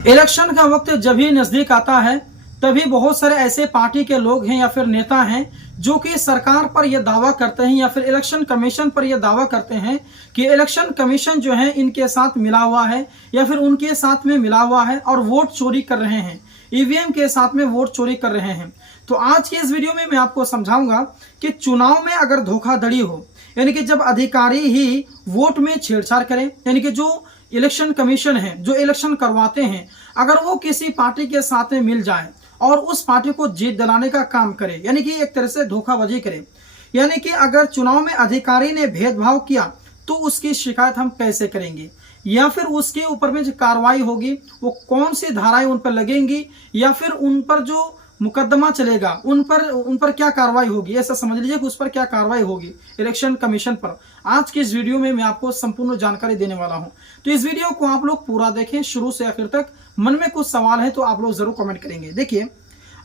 Election का वक्त जब भी नजदीक आता है तभी बहुत सारे ऐसे पार्टी के लोग हैं या फिर नेता हैं जो कि सरकार पर यह दावा करते हैं या फिर इलेक्शन कमीशन पर यह दावा करते हैं कि इलेक्शन कमीशन जो है इनके साथ मिला हुआ है या फिर उनके साथ में मिला हुआ है और वोट चोरी कर रहे हैं, ईवीएम के साथ में वोट चोरी कर रहे हैं। तो आज के इस वीडियो में मैं आपको समझाऊंगा कि चुनाव में अगर धोखाधड़ी हो, यानी कि जब अधिकारी ही वोट में छेड़छाड़ करें, यानी कि जो इलेक्शन कमीशन है जो इलेक्शन करवाते हैं अगर वो किसी पार्टी के साथ में मिल जाए और उस पार्टी को जीत दिलाने का काम करे, यानी कि एक तरह से धोखाबाजी करे, यानी कि अगर चुनाव में अधिकारी ने भेदभाव किया तो उसकी शिकायत हम कैसे करेंगे या फिर उसके ऊपर में जो कार्रवाई होगी वो कौन सी धाराएं उन पर लगेंगी या फिर उन पर जो मुकदमा चलेगा उन पर क्या कार्रवाई होगी, ऐसा समझ लीजिए कि उस पर क्या कार्रवाई होगी इलेक्शन कमीशन पर। आज की इस वीडियो में मैं आपको संपूर्ण जानकारी देने वाला हूं, तो इस वीडियो को आप लोग पूरा देखें शुरू से आखिर तक। मन में कुछ सवाल है तो आप लोग जरूर कमेंट करेंगे। देखिए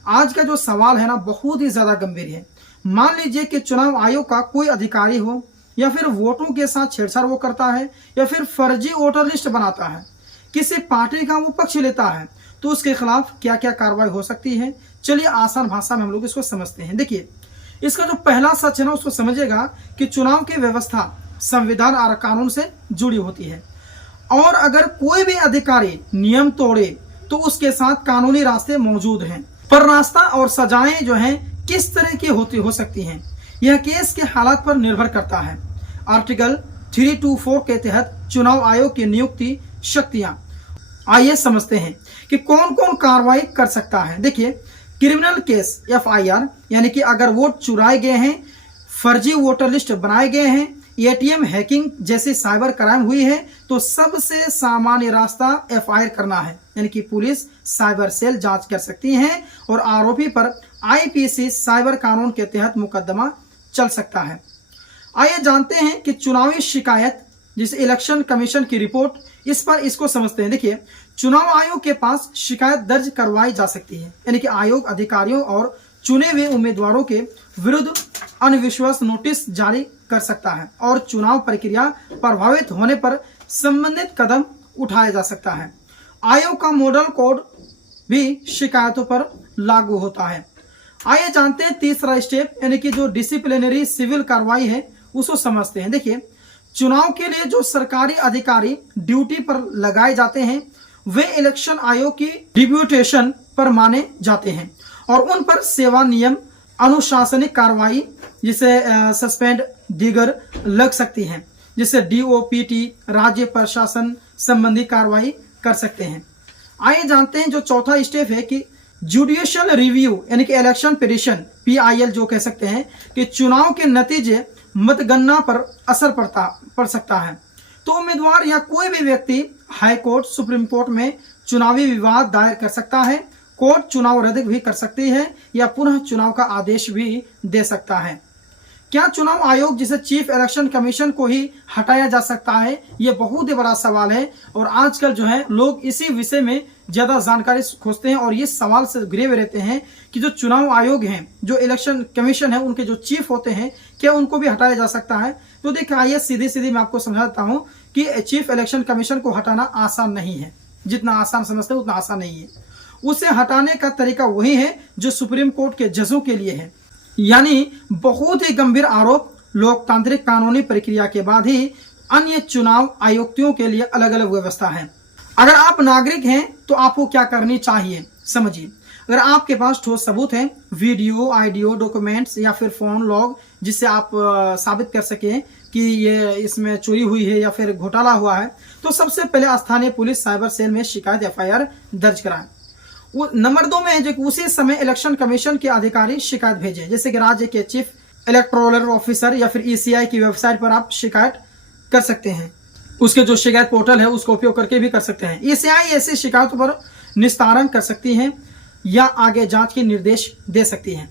आज का जो सवाल है ना बहुत ही ज्यादा गंभीर है। मान लीजिए कि चुनाव आयोग का कोई अधिकारी हो या फिर वोटों के साथ छेड़छाड़ वो करता है या फिर फर्जी वोटर लिस्ट बनाता है, किसी पार्टी का वो पक्ष लेता है, तो उसके खिलाफ क्या क्या कार्रवाई हो सकती है। चलिए आसान भाषा में हम लोग इसको समझते हैं। देखिए इसका जो पहला सच है ना उसको समझिएगा कि चुनाव की व्यवस्था संविधान और कानून से जुड़ी होती है और अगर कोई भी अधिकारी नियम तोड़े तो उसके साथ कानूनी रास्ते मौजूद हैं, पर रास्ता और सजाएं जो हैं किस तरह की हो सकती हैं यह केस के हालात पर निर्भर करता है। आर्टिकल 324 के तहत चुनाव आयोग की नियुक्ति शक्तियां, आइए समझते हैं कि कौन कौन कार्रवाई कर सकता है। देखिए क्रिमिनल केस FIR, यानी कि अगर वोट चुराए गए हैं, फर्जी वोटर लिस्ट बनाए गए हैं, ATM हैकिंग जैसी साइबर क्राइम हुई है तो सबसे सामान्य रास्ता FIR करना है, यानी कि पुलिस साइबर सेल जांच कर सकती है और आरोपी पर IPC साइबर कानून के तहत मुकदमा चल सकता है। आइए जानते हैं कि चुनावी शिकायत जिसे इलेक्शन कमीशन की रिपोर्ट, इस पर इसको समझते हैं। देखिए चुनाव आयोग के पास शिकायत दर्ज करवाई जा सकती है, यानी कि आयोग अधिकारियों और चुने हुए उम्मीदवारों के विरुद्ध अविश्वास नोटिस जारी कर सकता है और चुनाव प्रक्रिया प्रभावित होने पर संबंधित कदम उठाया जा सकता है। आयोग का मॉडल कोड भी शिकायतों पर लागू होता है। आइए जानते हैं तीसरा स्टेप, यानी कि जो डिसिप्लिनरी सिविल कार्रवाई है उसको समझते हैं। देखिए चुनाव के लिए जो सरकारी अधिकारी ड्यूटी पर लगाए जाते हैं वे इलेक्शन आयोग की डिप्यूटेशन पर माने जाते हैं और उन पर सेवा नियम अनुशासनिक कार्रवाई जिसे सस्पेंड दीगर लग सकती हैं, जिससे DOPT राज्य प्रशासन संबंधी कार्रवाई कर सकते हैं। आइए जानते हैं जो चौथा स्टेप है कि जुडिशियल रिव्यू, यानी कि इलेक्शन पिटिशन PIL जो कह सकते हैं कि चुनाव के नतीजे मतगणना पर असर पड़ सकता है तो उम्मीदवार या कोई भी व्यक्ति हाई कोर्ट सुप्रीम कोर्ट में चुनावी विवाद दायर कर सकता है। कोर्ट चुनाव रद्द भी कर सकती है या पुनः चुनाव का आदेश भी दे सकता है। क्या चुनाव आयोग जिसे चीफ इलेक्शन कमीशन को ही हटाया जा सकता है, ये बहुत ही बड़ा सवाल है और आजकल जो है लोग इसी विषय में ज्यादा जानकारी खोजते हैं और ये सवाल से घिरे हुए रहते हैं कि जो चुनाव आयोग हैं जो इलेक्शन कमीशन है उनके जो चीफ होते हैं क्या उनको भी हटाया जा सकता है। तो देखिए आइए सीधी मैं आपको समझाता हूं कि चीफ इलेक्शन कमीशन को हटाना आसान नहीं है, जितना आसान समझते हैं उतना आसान नहीं है। उसे हटाने का तरीका वही है जो सुप्रीम कोर्ट के जजों के लिए है, यानी बहुत ही गंभीर आरोप लोकतांत्रिक कानूनी प्रक्रिया के बाद ही अन्य चुनाव आयुक्तों के लिए अलग अलग व्यवस्था है। अगर आप नागरिक हैं तो आपको क्या करनी चाहिए समझिए। अगर आपके पास ठोस सबूत है, वीडियो, ऑडियो, डॉक्यूमेंट्स या फिर फोन लॉग जिससे आप साबित कर सकें कि ये इसमें चोरी हुई है या फिर घोटाला हुआ है, तो सबसे पहले स्थानीय पुलिस साइबर सेल में शिकायत FIR दर्ज कराएं। नंबर 2 में है जो उसी समय इलेक्शन कमीशन के अधिकारी शिकायत भेजें, जैसे कि राज्य के चीफ इलेक्टोरल ऑफिसर या फिर ECI की वेबसाइट पर आप शिकायत कर सकते हैं। उसके जो शिकायत पोर्टल है उसका उपयोग करके भी कर सकते हैं। ECI ऐसी शिकायतों पर निस्तारण कर सकती है या आगे जांच के निर्देश दे सकती है।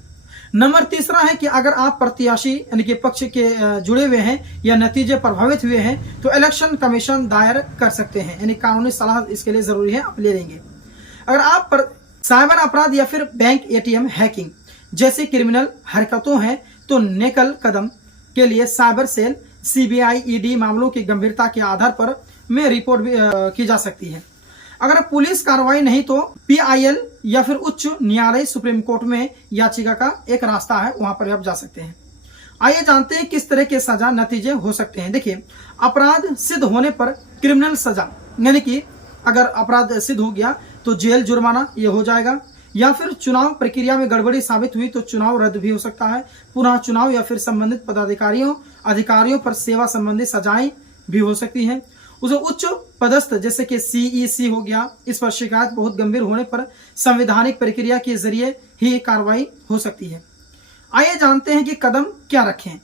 नंबर 3 है कि अगर आप प्रत्याशी यानी कि पक्ष के जुड़े हुए हैं या नतीजे प्रभावित हुए हैं तो इलेक्शन कमीशन दायर कर सकते हैं, यानी कानूनी सलाह इसके लिए जरूरी है, आप ले लेंगे। अगर आप पर साइबर अपराध या फिर बैंक ATM हैकिंग जैसी क्रिमिनल हरकतों हैं तो नकल कदम के लिए साइबर सेल CBI ED मामलों की गंभीरता के आधार पर में रिपोर्ट भी की जा सकती है। अगर पुलिस कार्रवाई नहीं तो PIL या फिर उच्च न्यायालय सुप्रीम कोर्ट में याचिका का एक रास्ता है, वहां पर आप जा सकते हैं। आइए जानते हैं किस तरह के सजा नतीजे हो सकते हैं। देखिए, अपराध सिद्ध होने पर क्रिमिनल सजा, यानी कि अगर अपराध सिद्ध हो गया तो जेल, जुर्माना ये हो जाएगा, या फिर चुनाव प्रक्रिया में गड़बड़ी साबित हुई तो चुनाव रद्द भी हो सकता है, पुनः चुनाव या फिर संबंधित अधिकारियों पर सेवा संबंधी सजाएं भी हो सकती हैं। उसे उच्च पदस्थ जैसे कि CEC हो गया, इस पर शिकायत बहुत गंभीर होने पर संवैधानिक प्रक्रिया के जरिए ही कार्रवाई हो सकती है। आइए जानते हैं कि कदम क्या रखें।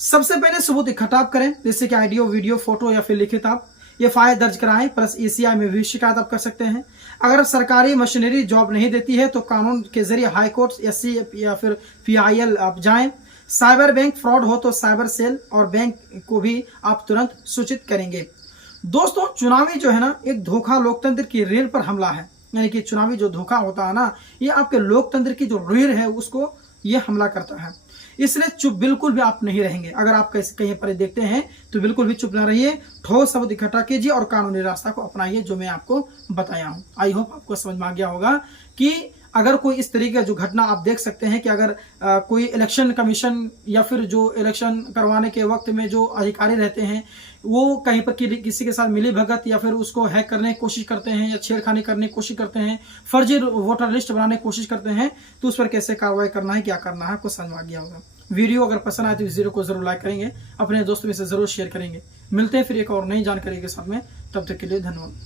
सबसे पहले सबूत इकट्ठा करें, जैसे कि ऑडियो, वीडियो, फोटो या फिर लिखित आप FIR दर्ज कराएं, प्लस ECI में भी शिकायत आप कर सकते हैं। अगर सरकारी मशीनरी जॉब नहीं देती है तो कानून के जरिए हाई कोर्ट, SC या फिर PIL आप जाएं। साइबर बैंक फ्रॉड हो तो साइबर सेल और बैंक को भी आप तुरंत सूचित करेंगे। दोस्तों, चुनावी जो है ना, एक धोखा लोकतंत्र की रीढ़ पर हमला है, यानी कि चुनावी जो धोखा होता है ना, ये आपके लोकतंत्र की जो रीढ़ है उसको ये हमला करता है। इसलिए चुप बिल्कुल भी आप नहीं रहेंगे। अगर आप कहीं पर देखते हैं तो बिल्कुल भी चुप ना रहिए, ठोस सबूत इकट्ठा कीजिए और कानूनी रास्ता को अपनाइए, जो मैं आपको बताया हूं। आई होप आपको समझ में आ गया होगा कि अगर कोई इस तरीके का जो घटना आप देख सकते हैं कि अगर कोई इलेक्शन कमीशन या फिर जो इलेक्शन करवाने के वक्त में जो अधिकारी रहते हैं वो कहीं पर किसी के साथ मिली भगत या फिर उसको हैक करने की कोशिश करते हैं या छेड़खानी करने की कोशिश करते हैं, फर्जी वोटर लिस्ट बनाने की कोशिश करते हैं, तो उस पर कैसे कार्रवाई करना है, क्या करना है, आपको समझ में आ गया होगा। वीडियो अगर पसंद आए तो इस वीडियो को जरूर लाइक करेंगे, अपने दोस्तों में से जरूर शेयर करेंगे। मिलते हैं फिर एक और नई जानकारी के साथ में, तब तक के लिए धन्यवाद।